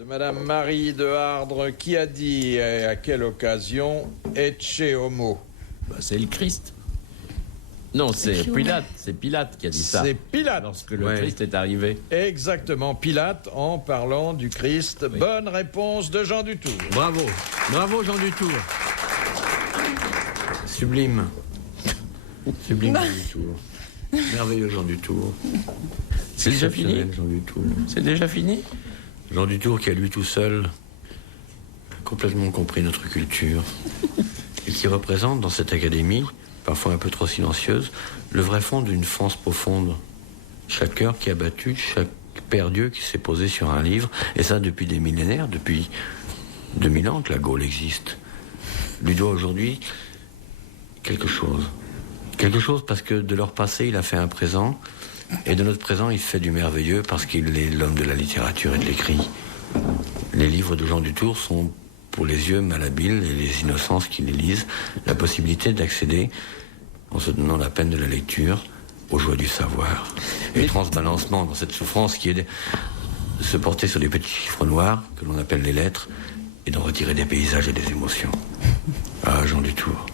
De Madame Marie de Hardre, qui a dit et à quelle occasion Ecce homo? C'est le Christ. Non, c'est Pilate qui a dit ça. C'est Pilate. Lorsque le Christ est arrivé. Exactement, Pilate en parlant du Christ. Oui. Bonne réponse de Jean Dutour. Bravo, bravo Jean Dutour. Sublime. Sublime Jean Dutour. Merveilleux Jean Dutour. C'est déjà fini Jean Dutour. C'est déjà fini Jean Dutour qui a lui tout seul complètement compris notre culture et qui représente dans cette académie, parfois un peu trop silencieuse, le vrai fond d'une France profonde. Chaque cœur qui a battu, chaque père Dieu qui s'est posé sur un livre, et ça depuis des millénaires, depuis 2000 ans que la Gaule existe, lui doit aujourd'hui quelque chose. Quelque chose parce que de leur passé, il a fait un présent, et de notre présent, il fait du merveilleux parce qu'il est l'homme de la littérature et de l'écrit. Les livres de Jean Dutour sont, pour les yeux malhabiles et les innocences qui les lisent, la possibilité d'accéder, en se donnant la peine de la lecture, aux joies du savoir. Et le transbalancement dans cette souffrance qui est de se porter sur des petits chiffres noirs, que l'on appelle les lettres, et d'en retirer des paysages et des émotions. Ah, Jean Dutour.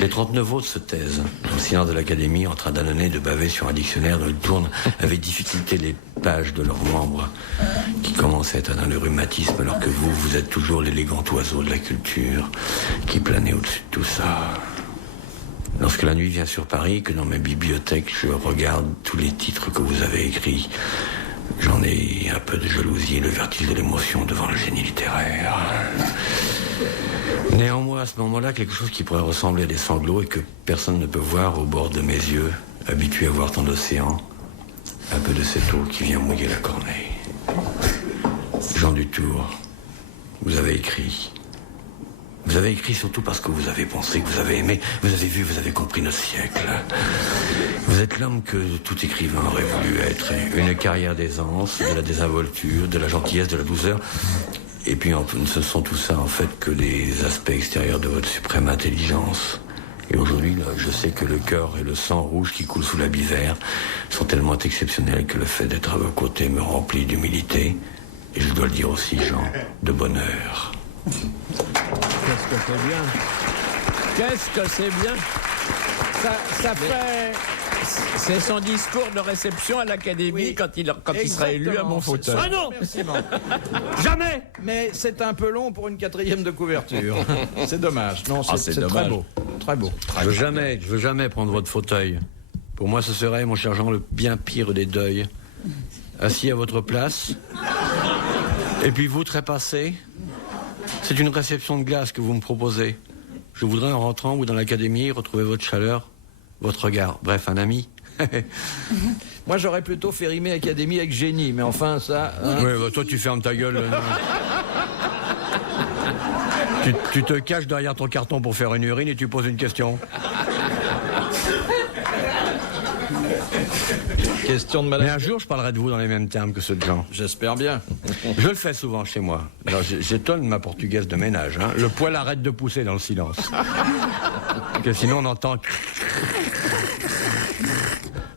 Les 39 autres se taisent, au silence de l'Académie, en train d'annoncer, de baver sur un dictionnaire dont ils tournent avec difficulté les pages de leurs membres, qui commencent à être dans le rhumatisme, alors que vous êtes toujours l'élégant oiseau de la culture, qui planez au-dessus de tout ça. Lorsque la nuit vient sur Paris, que dans mes bibliothèques, je regarde tous les titres que vous avez écrits, j'en ai un peu de jalousie et le vertige de l'émotion devant le génie littéraire. Néanmoins, à ce moment-là, quelque chose qui pourrait ressembler à des sanglots et que personne ne peut voir au bord de mes yeux, habitué à voir tant d'océan, un peu de cette eau qui vient mouiller la corneille. Jean Dutour, vous avez écrit. Vous avez écrit surtout parce que vous avez pensé, que vous avez aimé, vous avez vu, vous avez compris notre siècle. Vous êtes l'homme que tout écrivain aurait voulu être. Une carrière d'aisance, de la désinvolture, de la gentillesse, de la douceur. Et puis, ce sont tout ça, en fait, que les aspects extérieurs de votre suprême intelligence. Et aujourd'hui, là, je sais que le cœur et le sang rouge qui coule sous l'habit vert sont tellement exceptionnels que le fait d'être à vos côtés me remplit d'humilité. Et je dois le dire aussi, Jean, de bonheur. Qu'est-ce que c'est bien. Qu'est-ce que c'est bien. Ça fait... C'est son discours de réception à l'Académie quand il sera élu à mon fauteuil. Ah non, merci, non. Jamais. Mais c'est un peu long pour une 4e de couverture. C'est dommage. Non, c'est dommage. Très beau. Très beau. Je veux jamais prendre votre fauteuil. Pour moi, ce serait, mon cher Jean, le bien pire des deuils. Assis à votre place. Et puis vous, trépassez. C'est une réception de glace que vous me proposez. Je voudrais, en rentrant, ou dans l'Académie, retrouver votre chaleur, votre regard. Bref, un ami. Moi, j'aurais plutôt fait rimer Académie avec génie, mais enfin, ça... Hein. Oui, bah, toi, tu fermes ta gueule. tu te caches derrière ton carton pour faire une urine et tu poses une question. Question de madame... Mais un jour, je parlerai de vous dans les mêmes termes que ceux de Jean. J'espère bien. Je le fais souvent chez moi. Alors, j'étonne ma portugaise de ménage. Hein. Le poil arrête de pousser dans le silence. Que sinon, on entend...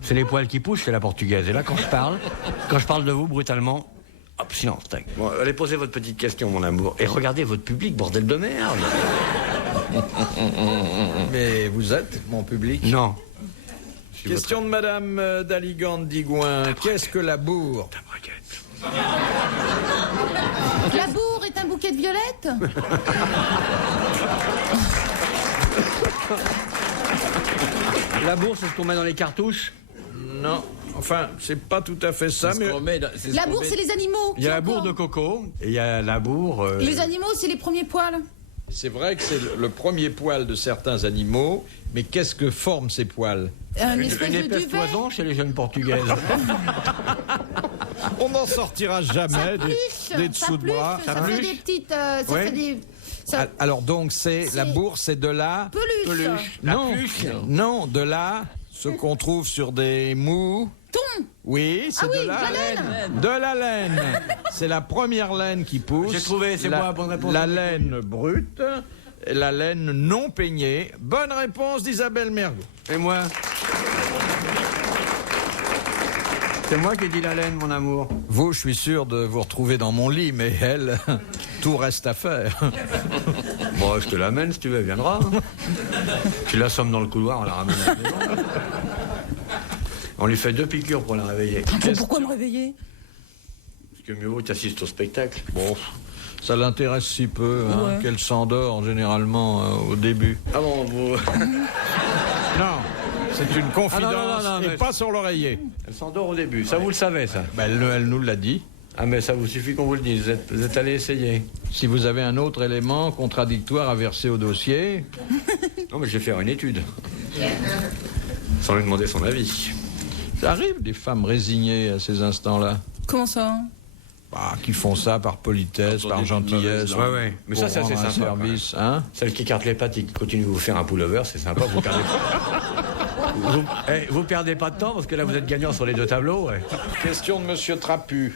C'est les poils qui poussent, c'est la portugaise. Et là, quand je parle de vous brutalement, hop, silence, tac. Bon, allez poser votre petite question, mon amour. Et regardez votre public, bordel de merde. Mais vous êtes mon public? Non. Question de madame Daligande d'Igouin. Qu'est-ce que la bourre? La bourre est un bouquet de violettes? La bourse, c'est ce qu'on met dans les cartouches? Non. Enfin, c'est pas tout à fait ça, mais... La bourre, c'est les animaux. Il y a la bourre de coco, et il y a la bourre... Et les animaux, c'est les premiers poils. C'est vrai que c'est le premier poil de certains animaux, mais qu'est-ce que forment ces poils? Une espèce de épaisse duvet. toison chez les jeunes portugaises. On n'en sortira jamais des dessous de bras. Ça fait des petites... ça Ouais. fait des... ça- Alors donc, la bourre, c'est de la... Peluche. Non, non, de la... Ce qu'on trouve sur des mous... Thon. Oui, c'est Ah oui, de la la laine. De la laine. C'est la première laine qui pousse. J'ai trouvé, c'est moi, bonne réponse. La laine brute, la laine non peignée. Bonne réponse d'Isabelle Mergo. Et moi? C'est moi qui ai dit la laine, mon amour. Vous, je suis sûr de vous retrouver dans mon lit, mais elle, tout reste à faire. Bon, je te l'amène si tu veux, elle viendra. Tu l'assommes dans le couloir, on la ramène à la maison. On lui fait 2 piqûres pour la réveiller. Pourquoi me réveiller? Parce que mieux vaut que tu assistes au spectacle. Bon, ça l'intéresse si peu hein, qu'elle s'endort généralement au début. Ah bon, vous... Non, c'est une confidence non, et mais- pas sur l'oreiller. Elle s'endort au début, ça vous le savez, ça. Ben, elle nous l'a dit. Ah mais ça vous suffit qu'on vous le dise, vous êtes allé essayer. Si vous avez un autre élément contradictoire à verser au dossier, Non mais je vais faire une étude. Sans lui demander son avis. ça arrive des femmes résignées à ces instants-là. Comment ça? Bah, qui font ça par politesse, par gentillesse. Ouais, ouais. Mais ça, pour c'est assez rendre un sympa, service, hein. Celle qui écarte les pattes et qui continue de vous faire un pullover, c'est sympa, vous perdez pas. Vous perdez pas de temps parce que là vous êtes gagnant sur les 2 tableaux. Ouais. Question de Monsieur Trapu.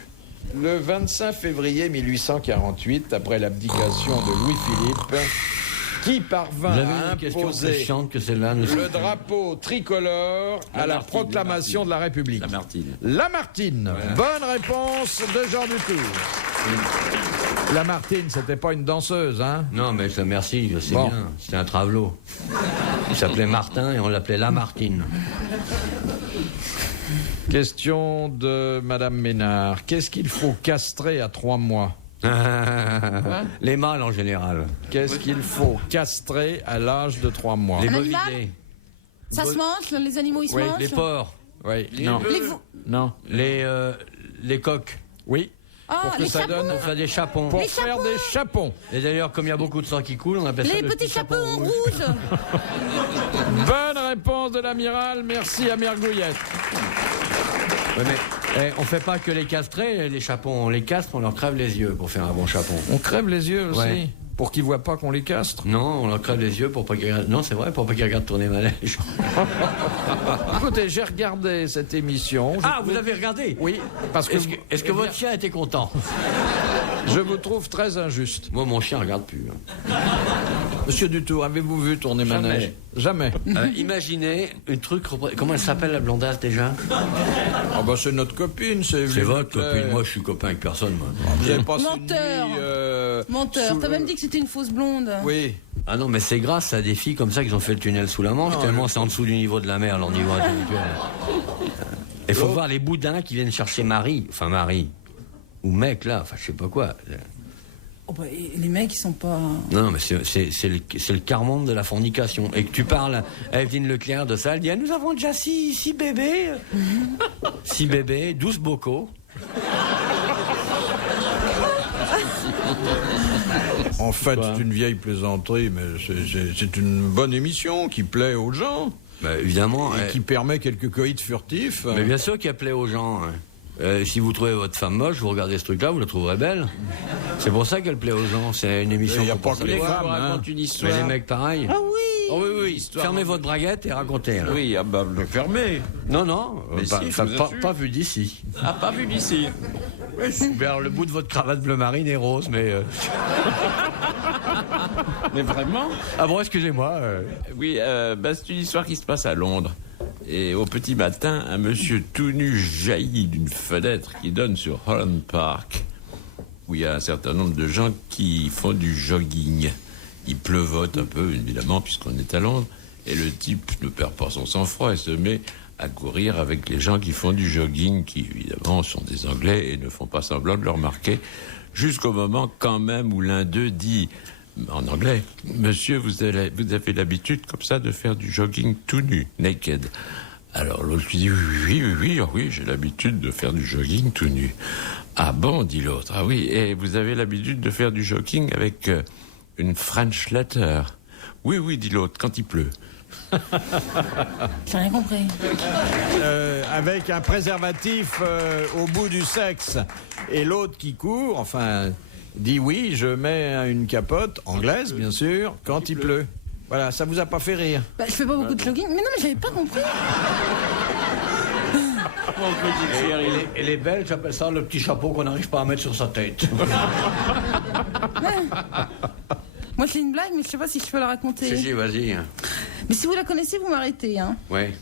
Le 25 février 1848, après l'abdication de Louis-Philippe, qui parvint Vous à avez une question plus imposer chiante que celle-là. le drapeau tricolore à la proclamation de la République? Lamartine. Lamartine. Bonne réponse de Jean Dutour. Lamartine, c'était pas une danseuse, hein? Non mais ça, merci, c'est Bon. bien. C'était un travelot. Il s'appelait Martin et on l'appelait Lamartine. Question de Madame Ménard. Qu'est-ce qu'il faut castrer à 3 mois? Les mâles en général. Qu'est-ce qu'il faut castrer à l'âge de 3 mois? Les Un animal bovidés. Ça se mange? Les animaux, ils se mangent? Les porcs. Oui, non. Non. Les coqs. Oui, Ah, pour que les ça chapeaux. donne... On fait des chapons. Pour Les faire chapeaux. des chapons. Et d'ailleurs, comme il y a beaucoup de sang qui coule, on appelle ça Les le petits petit chapeaux chapeau en rouge. rouge. Bonne réponse de l'amiral. Merci à Mergouillette. Ouais, mais on fait pas que les castrer, les chapons. On les castre, on leur crève les yeux pour faire un bon chapon. On crève les yeux aussi. Ouais. Pour qu'ils voient pas qu'on les castre. Non, on leur crève les yeux pour pas qu'ils regardent. Non, c'est vrai, pour pas qu'ils regardent tourner manège. Écoutez, j'ai regardé cette émission. Ah, vous avez regardé? Oui, parce que, Est-ce que votre chien était content? je vous trouve très injuste. Moi, mon chien regarde plus. Monsieur Dutour, avez-vous vu tourner Jamais. manège? Jamais. Imaginez une truc. Comment elle s'appelle la blondasse déjà? Ah bah c'est notre copine, c'est... C'est votre copine. Moi, je suis copain avec personne. Moi. Vous avez passé Menteur. une nuit, Menteur. sous T'as le- même dit que c'était une fausse blonde. Oui. Ah non, mais c'est grâce à des filles comme ça qu'ils ont fait le tunnel sous la Manche, Non, tellement c'est en dessous du niveau de la mer, leur niveau intellectuel. Il faut voir les boudins qui viennent chercher Marie, ou mec là, enfin je sais pas quoi. Oh bah, et les mecs, ils sont pas... Non, mais c'est le quart-monde de la fornication. Et que tu parles à Evelyne Leclerc de ça, elle dit ah, nous avons déjà 6 bébés. 6 bébés, 12 bocaux. En fait, c'est une vieille plaisanterie, mais c'est une bonne émission qui plaît aux gens Bah, évidemment. et qui permet quelques coïts furtifs. Mais bien sûr qu'elle plaît aux gens. Hein. Si vous trouvez votre femme moche, vous regardez ce truc-là, vous la trouverez belle. C'est pour ça qu'elle plaît aux gens. C'est une émission. Il y a pour pas que ça. les Je femmes, vous hein. raconte une Mais histoire. les mecs pareil. Ah oui. Oh oui, oui, histoire. Fermez votre braguette et racontez. Alors. Oui, ah bah le fermez. Non, non, Mais pas, si, je vous assure. pas vu d'ici. Ah, pas vu d'ici. Alors, le bout de votre cravate bleu marine est rose, mais. Mais vraiment? Ah bon, excusez-moi. Oui, bah, c'est une histoire qui se passe à Londres. Et au petit matin, un monsieur tout nu jaillit d'une fenêtre qui donne sur Holland Park, où il y a un certain nombre de gens qui font du jogging. Il pleuvote un peu, évidemment, puisqu'on est à Londres, et le type ne perd pas son sang-froid et se met à courir avec les gens qui font du jogging, qui évidemment sont des Anglais et ne font pas semblant de le remarquer, jusqu'au moment quand même où l'un d'eux dit en anglais, monsieur, vous avez l'habitude comme ça de faire du jogging tout nu, naked. Alors l'autre lui dit, oui, j'ai l'habitude de faire du jogging tout nu. Ah bon, dit l'autre, ah oui, et vous avez l'habitude de faire du jogging avec une French letter. Oui, dit l'autre, quand il pleut. J'ai rien compris. Avec un préservatif au bout du sexe. Et l'autre qui court, enfin, dit oui, je mets une capote, anglaise bien sûr, quand il pleut. Voilà, ça vous a pas fait rire? Bah, je fais pas beaucoup de jogging. Mais non, mais j'avais pas compris. Et les Belges appellent ça le petit chapeau qu'on n'arrive pas à mettre sur sa tête. Moi, c'est une blague, mais je sais pas si je peux la raconter. Si, vas-y. Mais si vous la connaissez, vous m'arrêtez, hein. Ouais.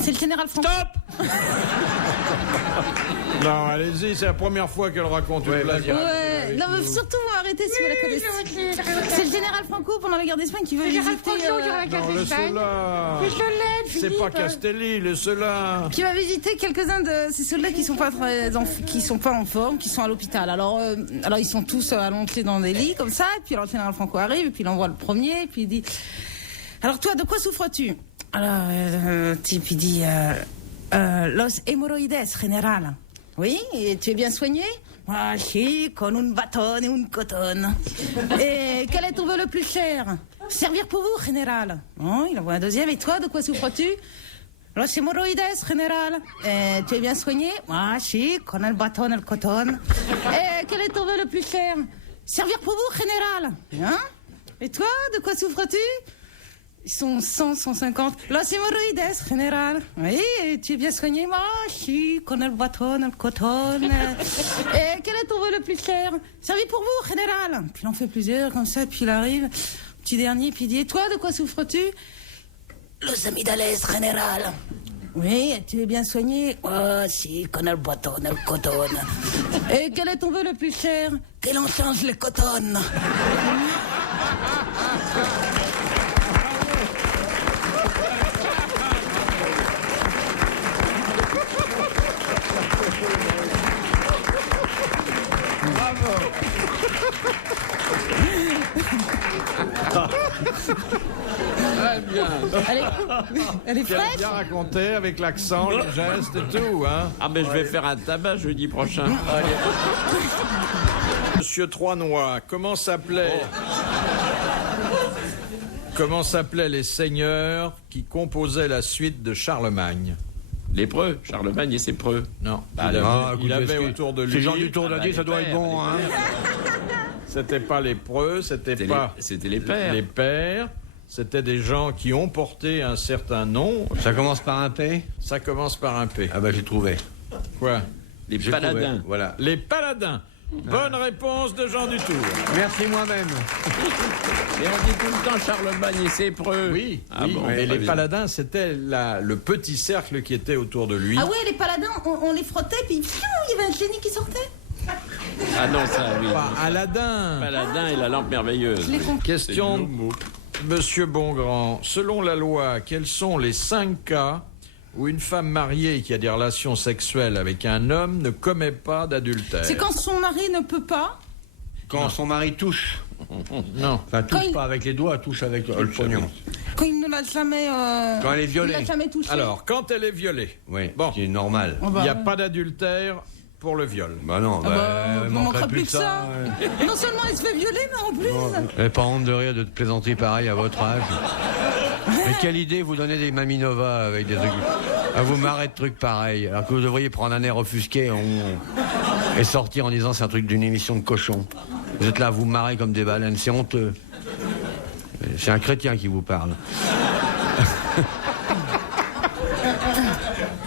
C'est le général Franco. Stop. Non, allez-y, c'est la première fois qu'elle raconte une blague. Ouais, non, mais surtout, vous arrêtez si vous la connaissez. C'est le général Franco pendant la guerre d'Espagne qui veut visiter. Non, laissez-la. C'est pas Castelli, laissez-la. Qui va visiter quelques-uns de ces soldats qui sont pas en forme, qui sont à l'hôpital. Alors ils sont tous allongés dans des lits comme ça. Et puis alors le général Franco arrive, et puis il envoie le premier, et puis il dit alors toi, de quoi souffres-tu? Alors le type il dit los hemorroides, général. Oui, et tu es bien soigné? Ah, si, con un bâton et un coton. Et quel est ton vœu le plus cher? Servir pour vous, général. Oh, il envoie un deuxième. Et toi, de quoi souffres-tu? Los hemorroides, général. Et tu es bien soigné? Ah, si, con el bâton et le coton. Et quel est ton vœu le plus cher? Servir pour vous, général. Hein? Et toi, de quoi souffres-tu? Ils sont 100, 150. Los hemorroides, général. Oui, et tu es bien soigné? Moi, si, con el bâton, el coton. Et quel est ton vœu le plus cher? Servi pour vous, général. Puis il en fait plusieurs, comme ça, puis il arrive, petit dernier, puis il dit, et toi, de quoi souffres-tu? Los amygdales, général. Oui, et tu es bien soigné? Oh, si, con el bâton, el coton. Et quel est ton vœu le plus cher? Qu'elle en change les cotons. Très bien. Elle est Qu'elle a fraîche? bien raconté avec l'accent, les gestes et tout, hein. Ah ben je vais faire un tabac jeudi prochain. Monsieur Trois-Noix, comment s'appelaient les seigneurs qui composaient la suite de Charlemagne? Les preux, Charlemagne et ses preux. Non, Bah, il avait autour de lui... Ces gens du Tour d'Adieu, ça doit être bon, hein. C'était pas les preux, c'était pas C'était les pères. les pères, c'était des gens qui ont porté un certain nom. Ça commence par un P? Ça commence par un P. Ah bah j'ai trouvé. Quoi? Les J'ai paladins. trouvé. Voilà. Les paladins. Bonne réponse de Jean Dutour. Merci moi-même. Et on dit tout le temps Charlemagne et ses preux. Oui, Ah oui, bon, mais très les bien. paladins, c'était le petit cercle qui était autour de lui. Ah ouais, les paladins, on les frottait, puis fiou, il y avait un génie qui sortait. Ah non, ça, oui. Pas Aladin. Paladin et la lampe merveilleuse. Je l'ai compris. Question C'est le mot. Monsieur Bongrand. Selon la loi, quels sont les 5 cas où une femme mariée qui a des relations sexuelles avec un homme ne commet pas d'adultère? C'est quand son mari ne peut pas. Quand son mari touche. Non. Enfin, touche Quand il- pas avec les doigts, touche avec le pognon. Quand il ne l'a jamais. Quand elle est Il violée. l'a jamais touché. Alors, quand elle est violée, Oui, Bon. qui est normal. Oh il bah, n'y a pas d'adultère pour le viol. Bah non, Ah bah, il on manquerait manquera plus que ça. Non seulement il se fait violer, mais en plus. Vous n'avez pas honte de rire de plaisanteries pareilles à votre âge? Mais quelle idée vous donnez des Maminova avec des trucs. À vous marrer de trucs pareils. Alors que vous devriez prendre un air offusqué et sortir en disant c'est un truc d'une émission de cochon. Vous êtes là à vous marrer comme des baleines, c'est honteux. C'est un chrétien qui vous parle.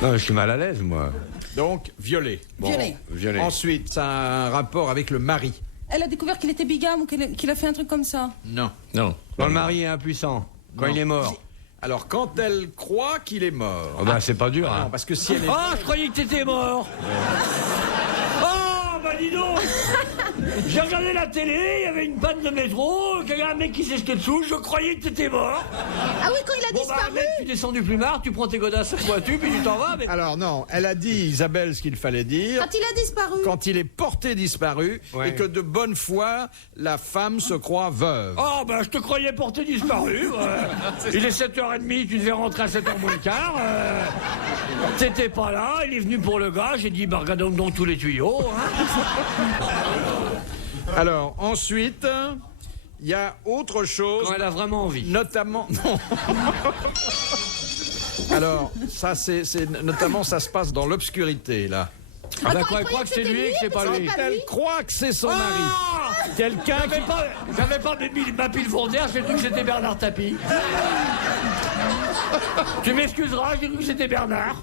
Non, je suis mal à l'aise, moi. Donc, violée. Violé. Violé. Ensuite, ça a un rapport avec le mari. Elle a découvert qu'il était bigame ou qu'il a fait un truc comme ça. Non. Non. Quand le mari est impuissant, quand Non. il est mort. Alors, quand elle croit qu'il est mort. Oh bah, c'est pas dur, Non, hein. parce que si elle est... Oh, je croyais que t'étais mort. Oh, bah dis donc. J'ai regardé la télé, il y avait une panne de métro, il y a un mec qui s'est jeté dessous, je croyais que t'étais mort. Ah oui, quand il a Bon bah disparu. mec, tu descends du plumard, tu prends tes godasses à pointu, puis tu t'en vas. Mais... Alors non, elle a dit, Isabelle, ce qu'il fallait dire. Quand il a disparu. Quand il est porté disparu Ouais. et que de bonne foi, la femme se croit veuve. Oh bah je te croyais porté disparu. Il est 7h30, tu devais rentrer à 7h moins le quart. T'étais pas là, il est venu pour le gars, j'ai dit bah regardons donc tous les tuyaux. Hein. Alors ensuite, il y a autre chose, Quand elle a vraiment envie. notamment... Non. Alors, ça, notamment, ça se passe dans l'obscurité, là. Ah bah Attends, quoi, il il croit que c'est croyait lui et que c'est pas lui. pas lui. Elle croit que c'est son mari. Ah Quelqu'un qui... J'avais pas ma pile fournière, j'ai cru que c'était Bernard Tapie. Tu m'excuseras, j'ai cru que c'était Bernard.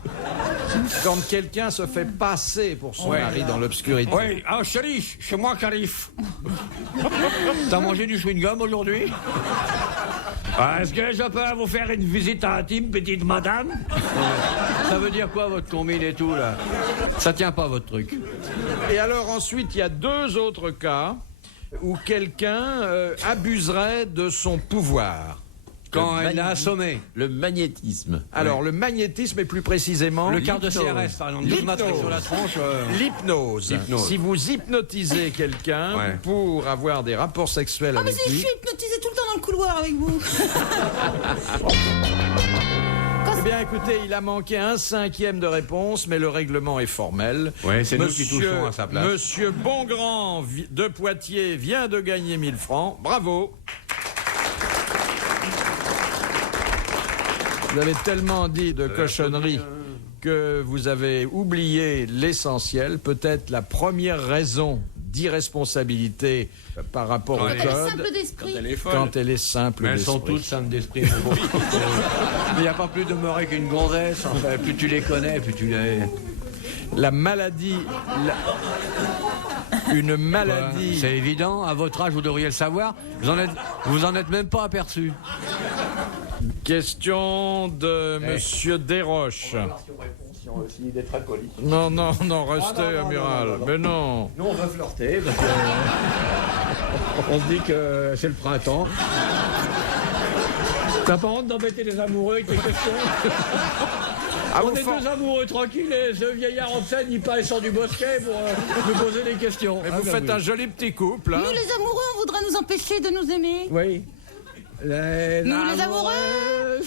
Quand quelqu'un se fait passer pour son mari dans l'obscurité. Oui, ah chérie, c'est moi qui arrive. T'as mangé du chewing-gum aujourd'hui? Est-ce que je peux vous faire une visite intime, petite madame? Ça veut dire quoi, votre combine et tout, là? Ça tient pas, votre truc. Et alors ensuite, il y a 2 autres cas où quelqu'un abuserait de son pouvoir. Quand elle l'a assommé. Le magnétisme. Alors, le magnétisme est plus précisément... Le quart de CRS, par exemple. 12 matraques sur la tronche. L'hypnose. L'hypnose. Si vous hypnotisez quelqu'un Ouais. pour avoir des rapports sexuels Ah, mais avec si je lui... suis hypnotisée tout le temps dans le couloir avec vous. Eh bien, écoutez, il a manqué 1/5 de réponse, mais le règlement est formel. Ouais, c'est nous qui touchons à sa place. Monsieur Bongrand de Poitiers vient de gagner 1000 francs. Bravo. Vous avez tellement dit de cochonneries que vous avez oublié l'essentiel, peut-être la première raison d'irresponsabilité par rapport au Elle est code. simple d'esprit. Elle est folle. Quand elle est simple Mais elles sont d'esprit. toutes simples d'esprit. Mais il n'y a pas plus demeuré qu'une gonzesse. Enfin, plus tu les connais, plus tu les... La maladie... Une maladie... C'est évident, à votre âge, vous devriez le savoir. Vous en êtes même pas aperçu. Question de Monsieur Desroches. Non, non, non, restez, amiral. Mais non. Nous, on veut flirter parce que... on se dit que c'est le printemps. T'as pas honte d'embêter les amoureux avec tes questions? Ah, On vous est for- deux amoureux tranquilles et ce vieillard en scène, il passe sort du bosquet pour nous poser des questions. Mais vous faites un joli petit couple, hein. Nous, les amoureux, on voudrait nous empêcher de nous aimer. Oui. Nous, les amoureux,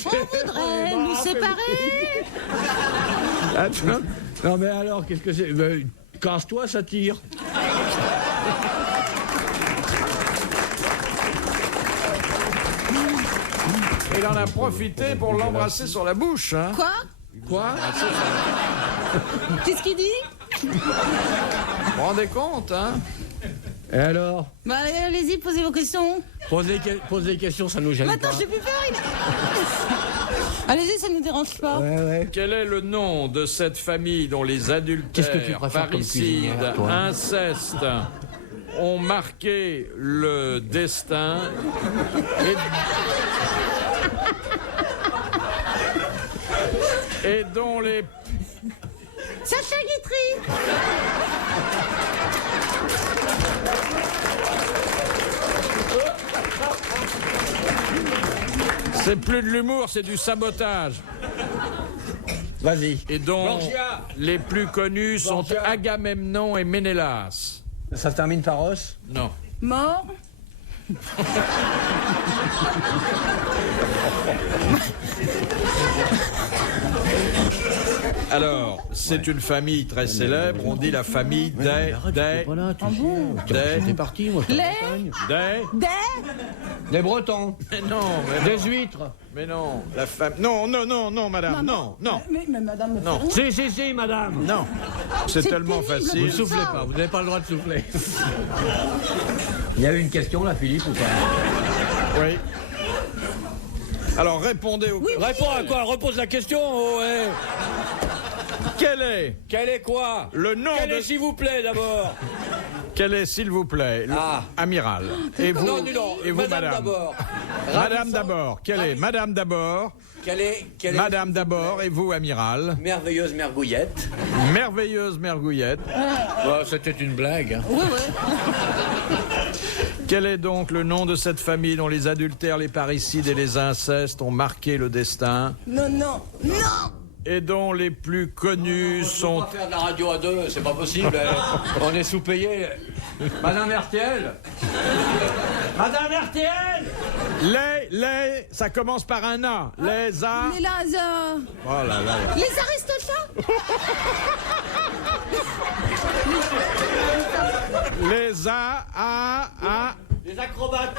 on voudrait nous séparer. Attends. Non mais alors, qu'est-ce que c'est? Casse-toi, ça tire. Il en a profité pour l'embrasser sur la bouche, hein. Quoi? Quoi? Qu'est-ce qu'il dit? Vous vous rendez compte, hein. Et alors? Bah, allez-y, posez vos questions. Pose des questions, ça nous gêne Maintenant, pas. j'ai plus peur. Allez-y, ça nous dérange pas. Ouais, ouais. Quel est le nom de cette famille dont les Qu'est-ce que tu adultères, préfères comme parricides, cuisinière, toi incestes ont marqué le destin et dont les... Sacha Guitry. C'est plus de l'humour, c'est du sabotage. Vas-y. Et dont Borgia. les plus connus sont Borgia. Agamemnon et Ménélas. Ça se termine par os? Non. Mort. Alors, c'est une famille très célèbre. On dit la famille des T'es parti, moi. Les. Des. Des Bretons. Mais non, mais Des huîtres. Mais non, la femme. Non, non, non, non, madame, non, non, Mais madame, Non. Si, madame. non. C'est C'est tellement pénible, Vous facile. ne soufflez pas, vous n'avez pas le droit de souffler. Il y a eu une question là, Philippe, ou pas? Oui. Alors répondez au. Réponds à quoi? Repose la question, oh, ouais. Quel est Quel est quoi? le nom Quel de. est, s'il vous plaît, d'abord? Quel est, s'il vous plaît, le Ah. amiral? Et vous, Non, non, et vous, madame madame. d'abord. Madame d'abord. Quelle est Madame d'abord. Quelle est Madame d'abord et vous, amiral. merveilleuse mergouillette? Merveilleuse mergouillette. C'était une blague. Oui, oui. Quel est donc le nom de cette famille dont les adultères, les parricides et les incestes ont marqué le destin Non, non, non. et dont les plus connus On sont... va faire de la radio à deux, c'est pas possible. On est sous-payé. Madame RTL. Madame RTL. Ça commence par un A. Les A... Mais là, Oh là là. les Aristochats. Les A... Les acrobates.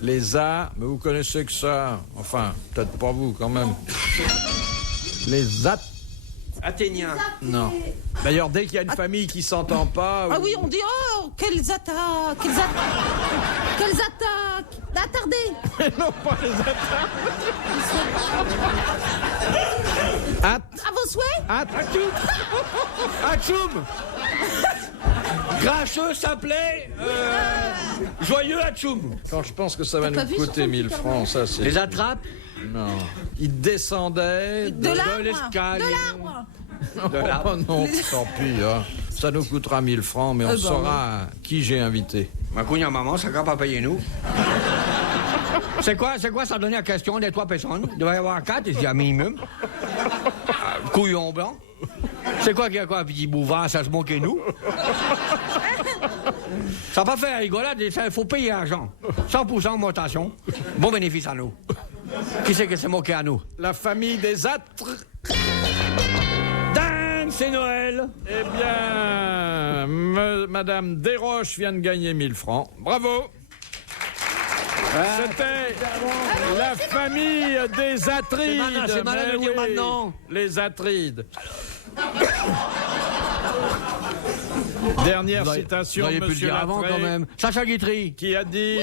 Les A... Mais vous connaissez que ça. Enfin, peut-être pas vous quand même. Les A... Athéniens. Non. D'ailleurs, dès qu'il y a une famille qui s'entend pas... Ah oui, on dit, oh, quelles attaques. Quelles attaques. Attardez. non, pas les attaques. At... À vos souhaits. At... Atchoum. Grincheux s'appelait Joyeux Hatchoum. Quand je pense que ça va T'as nous vu sur coûter ton 1000 petit francs, ça c'est... Les attrapes Non. Il descendait De l'arbre. l'escalier. De l'arbre. Oh non, tant pis. Hein. Ça nous coûtera 1000 francs, mais on saura qui j'ai invité. Ma couille maman, ça ne va pas payer nous. C'est quoi ça donnait la question des 3 personnes? Il doit y avoir 4 ici, à minimum. Couillon blanc. C'est quoi qu'il y a quoi, petit bouvard, ça se moquait nous? Ça va pas faire rigolade, il faut payer l'argent. 100% augmentation. Bon bénéfice à nous. Qui c'est qui s'est moqué à nous? La famille des âtres. Dingue, c'est Noël. Eh bien, Madame Desroches vient de gagner 1000 francs. Bravo. C'était la famille des Atrides. C'est malin de Mais dire maintenant. Les Atrides. Dernière citation Vous de auriez pu le Monsieur dire avant Lattré, quand même. Sacha Guitry. qui a dit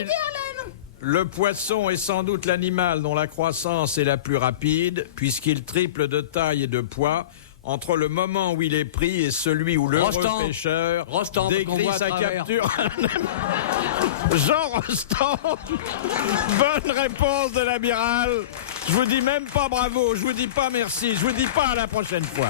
le poisson est sans doute l'animal dont la croissance est la plus rapide, puisqu'il triple de taille et de poids entre le moment où il est pris et celui où l'heureux Rostand. pêcheur Rostand, parce qu'on décrit voit à sa travers. capture. Jean Rostand. Bonne réponse de l'amiral. Je vous dis même pas bravo, je vous dis pas merci, je vous dis pas à la prochaine fois.